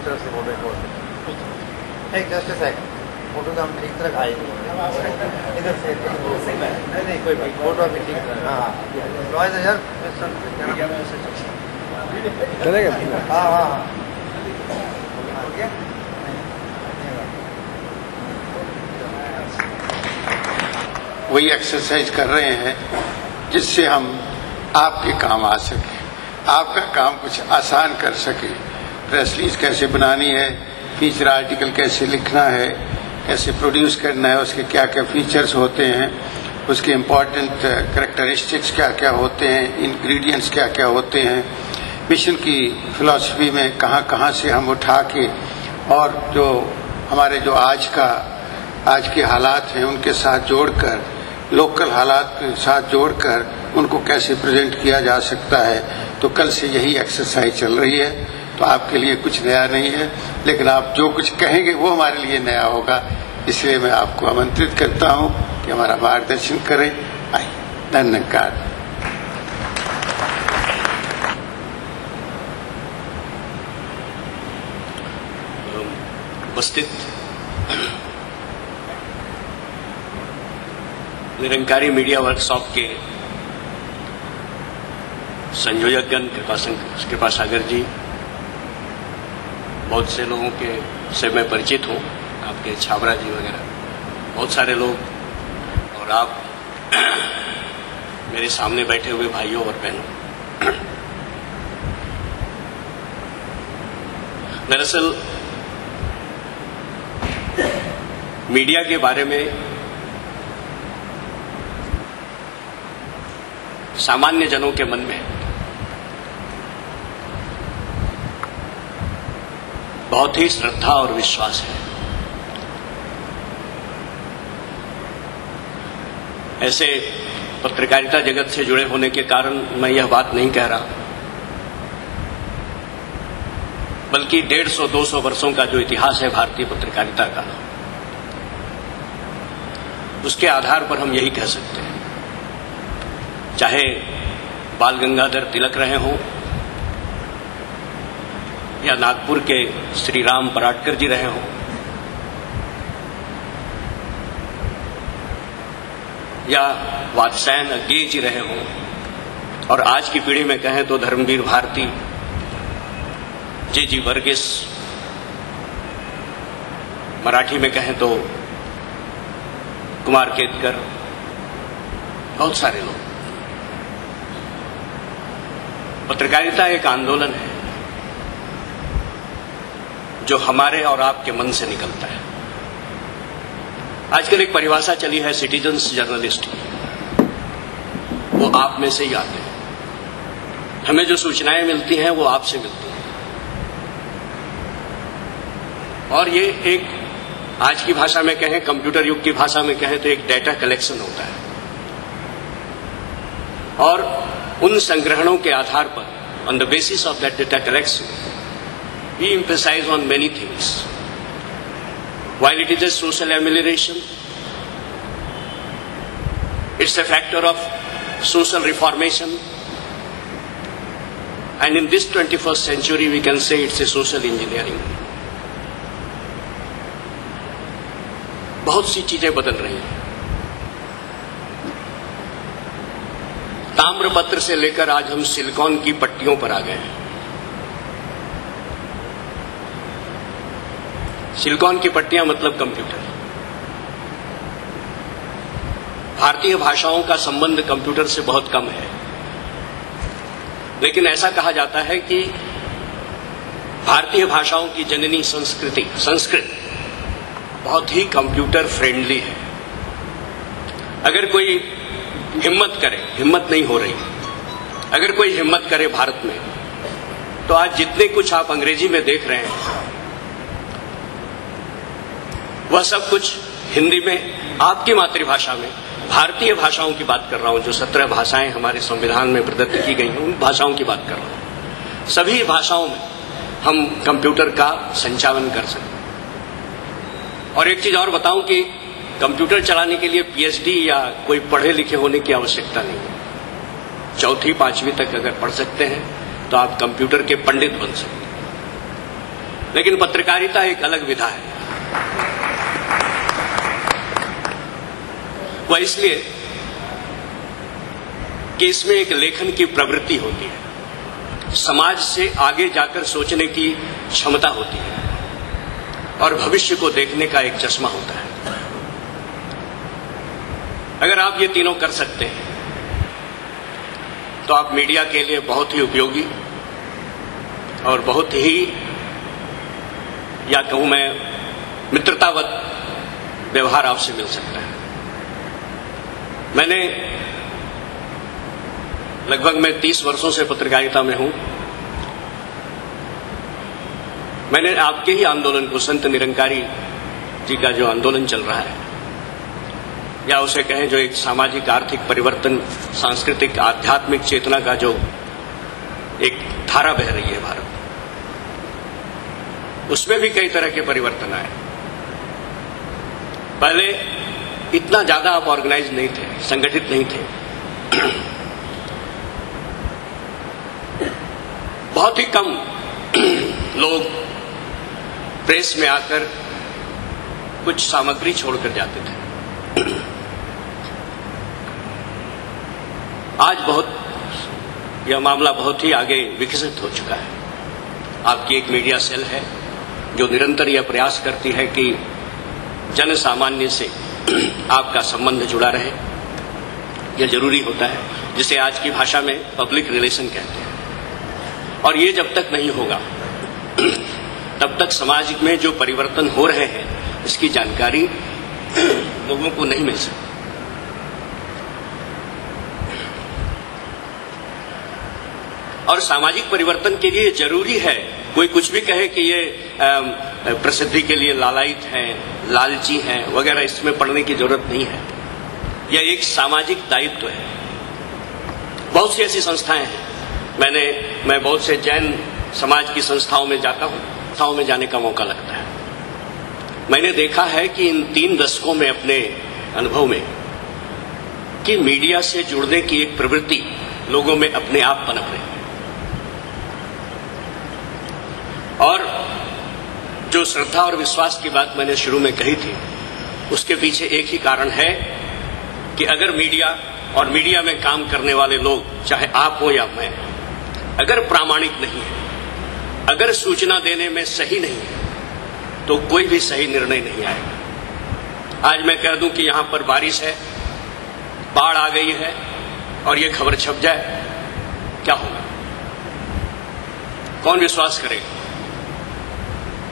इस तरह से फोटो एक जस्ट सेकंड, फोटो तो हम ठीक तरह आएंगे इधर से नहीं कोई बात, फोटो अभी ठीक तरह। हाँ नॉइज है यार चलेगा। हाँ हाँ हाँ ओके। वही एक्सरसाइज कर रहे हैं जिससे हम आपके काम आ सके, आपका काम कुछ आसान कर सके। प्रेस रिलीज कैसे बनानी है, फीचर आर्टिकल कैसे लिखना है, कैसे प्रोड्यूस करना है, उसके क्या क्या फीचर्स होते हैं, उसके इम्पॉर्टेंट कैरेक्टरिस्टिक्स क्या क्या होते हैं, इंग्रेडिएंट्स क्या क्या होते हैं, मिशन की फिलॉसफी में कहाँ कहाँ से हम उठा के और जो हमारे जो आज के हालात हैं उनके साथ जोड़कर, लोकल हालात के साथ जोड़कर उनको कैसे प्रेजेंट किया जा सकता है। तो कल से यही एक्सरसाइज चल रही है। तो आपके लिए कुछ नया नहीं है, लेकिन आप जो कुछ कहेंगे वो हमारे लिए नया होगा। इसलिए मैं आपको आमंत्रित करता हूं कि हमारा मार्गदर्शन करें। आइए, धन्यवाद। उपस्थित निरंकारी मीडिया वर्कशॉप के संयोजकगण कृपा सागर जी, बहुत से लोगों के से मैं परिचित हूँ, आपके छाबरा जी वगैरह बहुत सारे लोग, और आप मेरे सामने बैठे हुए भाइयों और बहनों। दरअसल मीडिया के बारे में सामान्य जनों के मन में बहुत ही श्रद्धा और विश्वास है। ऐसे पत्रकारिता जगत से जुड़े होने के कारण मैं यह बात नहीं कह रहा, बल्कि 150-200 वर्षों का जो इतिहास है भारतीय पत्रकारिता का, उसके आधार पर हम यही कह सकते हैं। चाहे बाल गंगाधर तिलक रहे हों या नागपुर के श्री राम पराटकर जी रहे हों या वात्स्यायन अज्ञेय जी रहे हों, और आज की पीढ़ी में कहें तो धर्मवीर भारती, जी वर्गीस, मराठी में कहें तो कुमार केतकर, बहुत सारे लोग। पत्रकारिता एक आंदोलन है जो हमारे और आपके मन से निकलता है। आजकल एक परिभाषा चली है सिटीजन्स जर्नलिस्ट, वो आप में से ही आते हैं। हमें जो सूचनाएं मिलती हैं वो आपसे मिलती हैं, और ये एक, आज की भाषा में कहें, कंप्यूटर युग की भाषा में कहें तो एक डेटा कलेक्शन होता है, और उन संग्रहणों के आधार पर, on the basis of that data collection, we emphasize on many things. While it is a social amelioration, it's a factor of social reformation, and in this 21st century we can say it's a social engineering. बहुत सी चीजें बदल रही हैं। ताम्रपत्र से लेकर आज हम सिलिकॉन की पट्टियों पर आ गए हैं। सिलिकॉन की पट्टियां मतलब कंप्यूटर। भारतीय भाषाओं का संबंध कंप्यूटर से बहुत कम है, लेकिन ऐसा कहा जाता है कि भारतीय भाषाओं की जननी संस्कृत बहुत ही कंप्यूटर फ्रेंडली है। अगर कोई हिम्मत करे, हिम्मत नहीं हो रही, अगर कोई हिम्मत करे भारत में, तो आज जितने कुछ आप अंग्रेजी में देख रहे हैं वह सब कुछ हिंदी में, आपकी मातृभाषा में, भारतीय भाषाओं की बात कर रहा हूं, जो 17 भाषाएं हमारे संविधान में प्रदत्त की गई हैं, उन भाषाओं की बात कर रहा हूं। सभी भाषाओं में हम कंप्यूटर का संचालन कर सकते हैं। और एक चीज और बताऊं कि कंप्यूटर चलाने के लिए पीएचडी या कोई पढ़े लिखे होने की आवश्यकता नहीं है। 4वीं 5वीं तक अगर पढ़ सकते हैं तो आप कंप्यूटर के पंडित बन सकते हैं। लेकिन पत्रकारिता एक अलग विधा है। वह इसलिए कि इसमें एक लेखन की प्रवृत्ति होती है, समाज से आगे जाकर सोचने की क्षमता होती है और भविष्य को देखने का एक चश्मा होता है। अगर आप ये तीनों कर सकते हैं तो आप मीडिया के लिए बहुत ही उपयोगी और बहुत ही, या कहूं मैं, मित्रतावत व्यवहार आपसे मिल सकता है। मैंने लगभग मैं 30 वर्षों से पत्रकारिता में हूं। मैंने आपके ही आंदोलन को, संत निरंकारी जी का जो आंदोलन चल रहा है, या उसे कहें जो एक सामाजिक आर्थिक परिवर्तन, सांस्कृतिक आध्यात्मिक चेतना का जो एक धारा बह रही है भारत, उसमें भी कई तरह के परिवर्तन आए। पहले इतना ज्यादा आप ऑर्गेनाइज नहीं थे, संगठित नहीं थे। बहुत ही कम लोग प्रेस में आकर कुछ सामग्री छोड़कर जाते थे। आज यह मामला बहुत ही आगे विकसित हो चुका है। आपकी एक मीडिया सेल है जो निरंतर यह प्रयास करती है कि जन सामान्य से आपका संबंध जुड़ा रहे। यह जरूरी होता है, जिसे आज की भाषा में पब्लिक रिलेशन कहते हैं। और ये जब तक नहीं होगा तब तक समाज में जो परिवर्तन हो रहे हैं इसकी जानकारी लोगों को नहीं मिल सकती। और सामाजिक परिवर्तन के लिए जरूरी है, कोई कुछ भी कहे कि ये प्रसिद्धि के लिए लालायित हैं, लालची हैं वगैरह, इसमें पढ़ने की जरूरत नहीं है। यह एक सामाजिक दायित्व है। बहुत सी ऐसी संस्थाएं हैं, मैं बहुत से जैन समाज की संस्थाओं में जाता हूं, संस्थाओं में जाने का मौका लगता है। मैंने देखा है कि इन 3 दशकों में अपने अनुभव में कि मीडिया से जुड़ने की एक प्रवृत्ति लोगों में अपने आप पनप रही है। और जो श्रद्धा और विश्वास की बात मैंने शुरू में कही थी, उसके पीछे एक ही कारण है कि अगर मीडिया और मीडिया में काम करने वाले लोग, चाहे आप हो या मैं, अगर प्रामाणिक नहीं है, अगर सूचना देने में सही नहीं है, तो कोई भी सही निर्णय नहीं आएगा। आज मैं कह दूं कि यहां पर बारिश है, बाढ़ आ गई है और ये खबर छप जाए, क्या होगा? कौन विश्वास करेगा?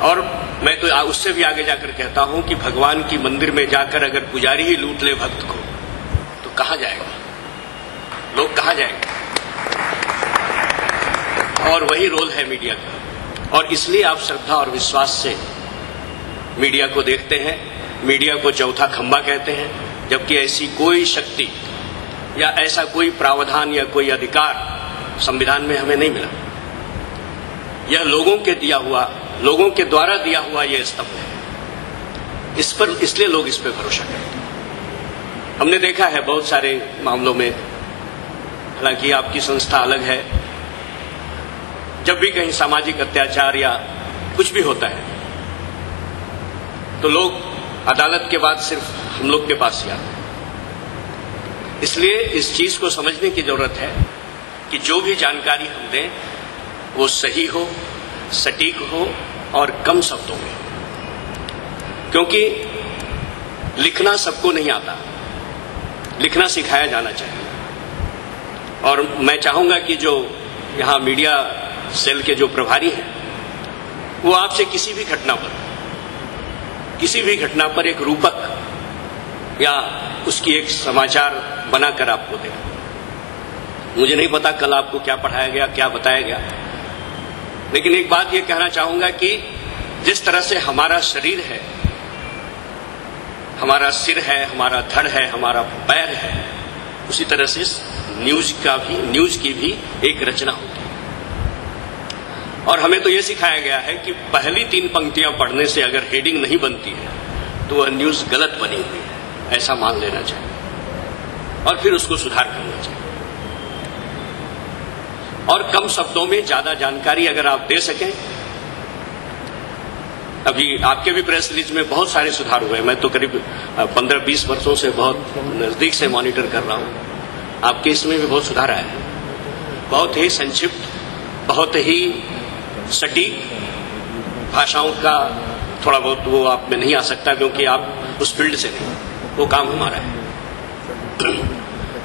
और मैं तो उससे भी आगे जाकर कहता हूं कि भगवान की मंदिर में जाकर अगर पुजारी ही लूट ले भक्त को, तो कहां जाएगा? लोग कहां जाएंगे? और वही रोल है मीडिया का। और इसलिए आप श्रद्धा और विश्वास से मीडिया को देखते हैं। मीडिया को चौथा खंभा कहते हैं, जबकि ऐसी कोई शक्ति या ऐसा कोई प्रावधान या कोई अधिकार संविधान में हमें नहीं मिला। यह लोगों के द्वारा दिया हुआ यह स्तंभ है। इस पर इसलिए लोग इस पर भरोसा करते हैं। हमने देखा है बहुत सारे मामलों में, हालांकि आपकी संस्था अलग है, जब भी कहीं सामाजिक अत्याचार या कुछ भी होता है तो लोग अदालत के बाद सिर्फ हम लोग के पास ही आते हैं। इसलिए इस चीज को समझने की जरूरत है कि जो भी जानकारी हम दें वो सही हो, सटीक हो और कम शब्दों में, क्योंकि लिखना सबको नहीं आता, लिखना सिखाया जाना चाहिए। और मैं चाहूंगा कि जो यहां मीडिया सेल के जो प्रभारी हैं, वो आपसे किसी भी घटना पर एक रूपक या उसकी एक समाचार बनाकर आपको दें। मुझे नहीं पता कल आपको क्या पढ़ाया गया, क्या बताया गया, लेकिन एक बात ये कहना चाहूंगा कि जिस तरह से हमारा शरीर है, हमारा सिर है, हमारा धड़ है, हमारा पैर है, उसी तरह से न्यूज की भी एक रचना होती है। और हमें तो यह सिखाया गया है कि पहली 3 पंक्तियां पढ़ने से अगर हेडिंग नहीं बनती है तो वह न्यूज गलत बनी हुई है, ऐसा मान लेना चाहिए और फिर उसको सुधार करना चाहिए। और कम शब्दों में ज्यादा जानकारी अगर आप दे सकें अभी आपके भी प्रेस रिलीज में बहुत सारे सुधार हुए। मैं तो करीब 15-20 वर्षों से बहुत नजदीक से मॉनिटर कर रहा हूं। आपके इसमें भी बहुत सुधार आया है। बहुत ही संक्षिप्त, बहुत ही सटीक भाषाओं का थोड़ा बहुत वो आप में नहीं आ सकता, क्योंकि आप उस फील्ड से नहीं, वो काम हमारा है।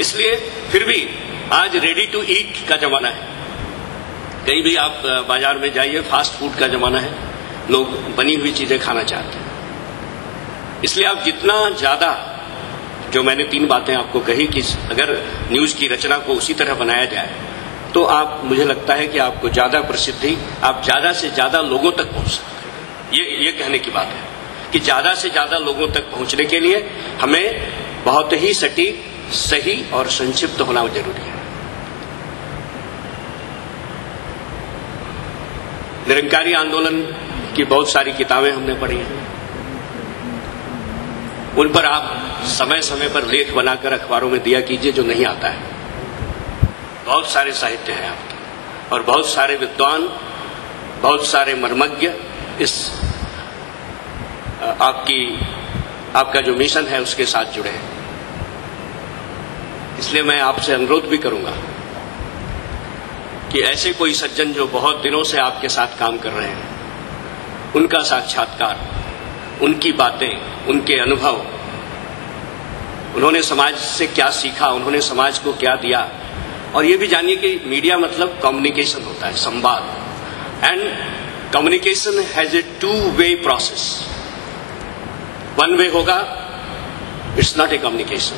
इसलिए फिर भी आज रेडी टू ईट का जमाना है। कहीं भी आप बाजार में जाइए, फास्ट फूड का जमाना है, लोग बनी हुई चीजें खाना चाहते हैं। इसलिए आप जितना ज्यादा, जो मैंने 3 बातें आपको कही कि अगर न्यूज की रचना को उसी तरह बनाया जाए तो आप, मुझे लगता है कि आपको ज्यादा प्रसिद्धि, आप ज्यादा से ज्यादा लोगों तक पहुंच सकते हैं। ये कहने की बात है कि ज्यादा से ज्यादा लोगों तक पहुंचने के लिए हमें बहुत ही सटीक, सही और संक्षिप्त होना जरूरी है। निरंकारी आंदोलन की बहुत सारी किताबें हमने पढ़ी हैं। उन पर आप समय समय पर लेख बनाकर अखबारों में दिया कीजिए जो नहीं आता है। बहुत सारे साहित्य हैं आपके, और बहुत सारे विद्वान, बहुत सारे मर्मज्ञ इस आपका जो मिशन है उसके साथ जुड़े हैं। इसलिए मैं आपसे अनुरोध भी करूंगा कि ऐसे कोई सज्जन जो बहुत दिनों से आपके साथ काम कर रहे हैं, उनका साक्षात्कार, उनकी बातें, उनके अनुभव, उन्होंने समाज से क्या सीखा, उन्होंने समाज को क्या दिया। और ये भी जानिए कि मीडिया मतलब कम्युनिकेशन होता है, संवाद। And communication has a two way process. 1 वे होगा, it's not a communication,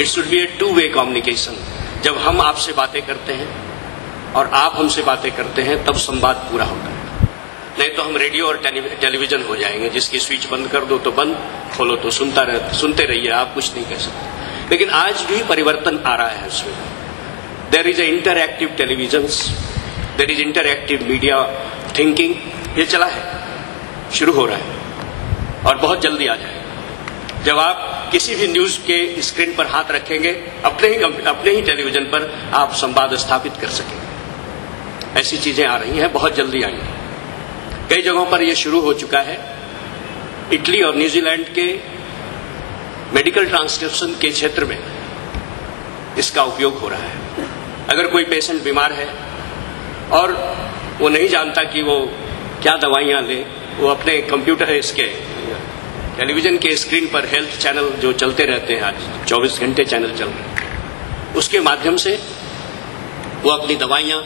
it should be A two way communication. जब हम आपसे बातें करते हैं और आप हमसे बातें करते हैं, तब संवाद पूरा होता है। नहीं तो हम रेडियो और टेलीविजन हो जाएंगे, जिसकी स्विच बंद कर दो तो बंद, खोलो तो सुनते रहिए, आप कुछ नहीं कह सकते। लेकिन आज भी परिवर्तन आ रहा है उसमें। There is a interactive television, there is interactive media thinking. ये चला है, शुरू हो रहा है और बहुत जल्दी आ जाएगा। जब आप किसी भी न्यूज के स्क्रीन पर हाथ रखेंगे, अपने ही टेलीविजन पर आप संवाद स्थापित कर सकेंगे। ऐसी चीजें आ रही हैं, बहुत जल्दी आएंगी। कई जगहों पर यह शुरू हो चुका है। इटली और न्यूजीलैंड के मेडिकल ट्रांसक्रिप्शन के क्षेत्र में इसका उपयोग हो रहा है। अगर कोई पेशेंट बीमार है और वो नहीं जानता कि वो क्या दवाइयां ले, वो अपने कंप्यूटर इसके टेलीविजन के स्क्रीन पर हेल्थ चैनल जो चलते रहते हैं, आज 24 घंटे चैनल चल रहे हैं, उसके माध्यम से वो अपनी दवाइयां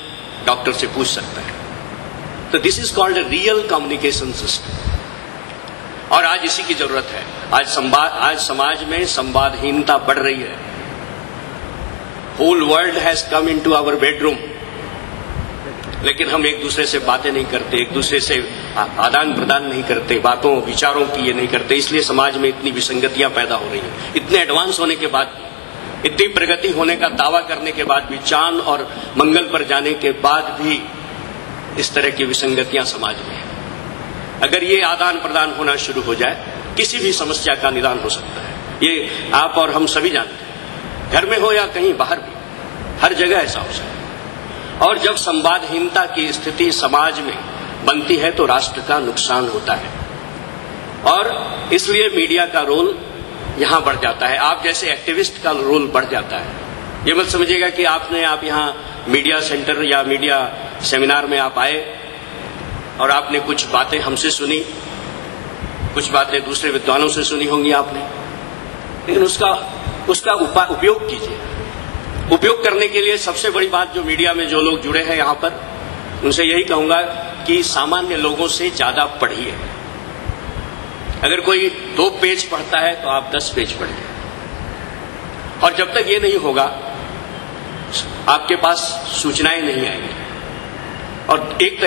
डॉक्टर से पूछ सकता है। तो this is called a real communication system. और आज इसी की जरूरत है। आज समाज में संवादहीनता बढ़ रही है। Whole world has come into our bedroom, लेकिन हम एक दूसरे से बातें नहीं करते, एक दूसरे से आदान प्रदान नहीं करते, बातों विचारों की ये नहीं करते। इसलिए समाज में इतनी विसंगतियां पैदा हो रही हैं। इतने एडवांस होने के बाद, इतनी प्रगति होने का दावा करने के बाद भी, चांद और मंगल पर जाने के बाद भी इस तरह की विसंगतियां समाज में है। अगर ये आदान प्रदान होना शुरू हो जाए, किसी भी समस्या का निदान हो सकता है। ये आप और हम सभी जानते हैं, घर में हो या कहीं बाहर भी, हर जगह ऐसा हो सकता है। और जब संवादहीनता की स्थिति समाज में बनती है तो राष्ट्र का नुकसान होता है। और इसलिए मीडिया का रोल यहां बढ़ जाता है। आप जैसे एक्टिविस्ट का रोल बढ़ जाता है। ये मत समझिएगा कि आप यहां मीडिया सेंटर या मीडिया सेमिनार में आप आए और आपने कुछ बातें हमसे सुनी, कुछ बातें दूसरे विद्वानों से सुनी होंगी आपने, लेकिन उसका उपयोग कीजिए। उपयोग करने के लिए सबसे बड़ी बात, जो मीडिया में जो लोग जुड़े हैं यहां पर, उनसे यही कहूंगा कि सामान्य लोगों से ज्यादा पढ़िए। अगर कोई 2 पेज पढ़ता है तो आप 10 पेज पढ़िए। और जब तक ये नहीं होगा, आपके पास सूचनाएं नहीं आएंगी। और एक